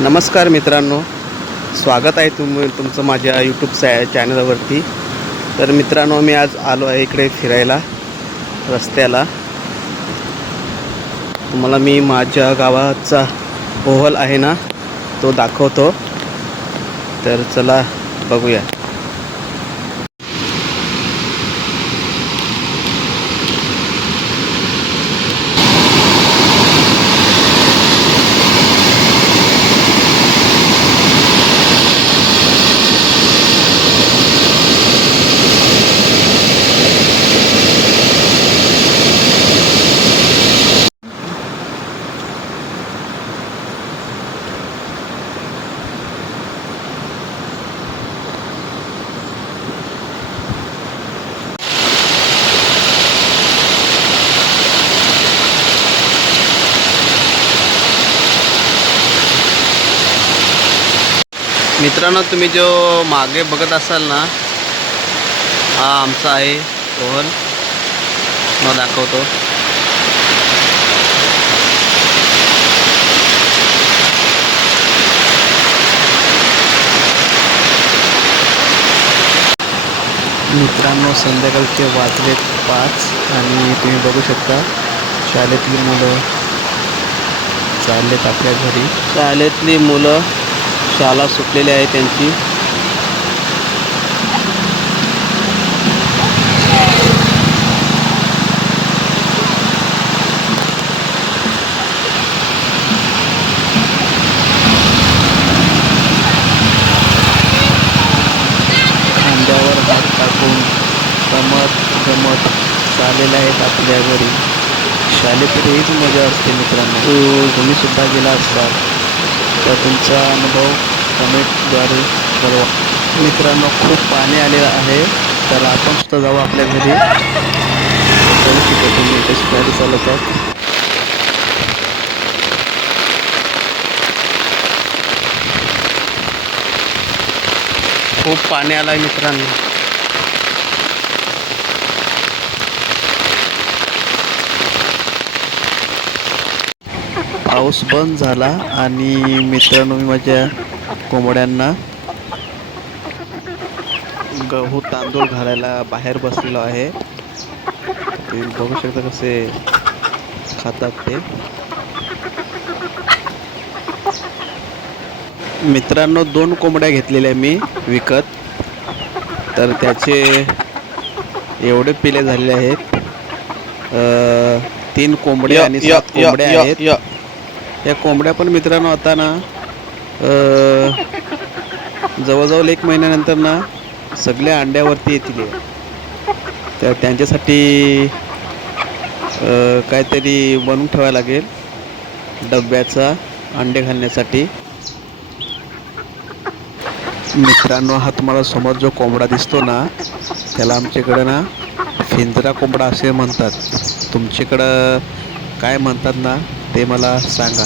नमस्कार मित्रांनो, स्वागत आहे तुमचं माझ्या यूट्यूब चॅनलवरती. तर मित्रांनो, मी आज आलो आहे इकडे फिरायला रस्त्याला. तुम्हाला मी माझ्या गावाचा ओहल आहे ना, तो दाखवतो. तर चला बघूया. मित्रांनो, तुम्ही जो मागे बघत असाल ना, हा आमचा आहे ओहल. मग दाखवतो. मित्रांनो, संध्याकाळचे वाजलेत 5 आणि तुम्ही बघू शकता शाळेतली मुलं चाललेत आपल्या घरी. शाळेतली मुलं, शाळा सुटलेली आहे त्यांची. खांद्यावर हात टाकून गमत गमत चाललेले आहेत आपल्या घरी. शाळेत हीच मजा असते मित्रांनो. तुम्ही सुद्धा गेला असाल तर तुमचा अनुभव कमेंटद्वारे कळवा. मित्रांनो, खूप पाणी आलेलं आहे, तर आपण सुद्धा जाऊ आपल्या घरी. बघू शकता तुम्ही कशी गाडी चालवतात. खूप पाणी आलं आहे मित्रांनो. पाऊस बंद झाला आणि मित्रांनो, मी माझ्या कोंबड्यांना गहू तांदूळ घालायला बाहेर बसलेलो आहे. तुम्ही बघू शकता कसे खातात ते. मित्रांनो, 2 कोंबड्या घेतलेल्या मी विकत. तर त्याचे एवढे पिले झालेले आहेत. 3 कोंबड्या आणि 7 कोंबड्या आहेत. या कोंबड्या पण मित्रांनो आता ना जवळजवळ 1 महिन्यानंतर ना सगळ्या अंड्यावरती येतील. तर त्यांच्यासाठी काहीतरी बनवून ठेवायला लागेल डब्याचा अंडे घालण्यासाठी. मित्रांनो, हा तुम्हाला समोर जो कोंबडा दिसतो ना, त्याला आमच्याकडं ना फिंजरा कोंबडा असे म्हणतात. तुमच्याकडं काय म्हणतात ना, ते मला सांगा.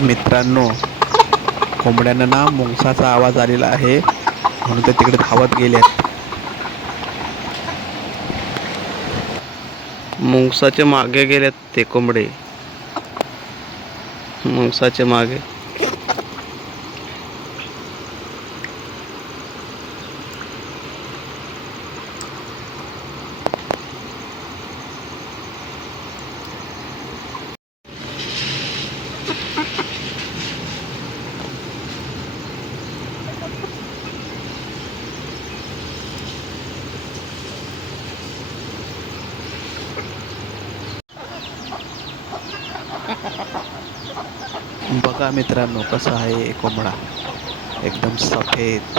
मित्रांनो, कोंबड्यांना ना मुंगसाचा आवाज आलेला आहे, म्हणून ते तिकडे धावत गेलेत. मुंगसाच्या मागे गेलेत ते कोंबडे. मुंगसाच्या मागे. बघा मित्रांनो कसा आहे कोंबडा, एकदम सफेद.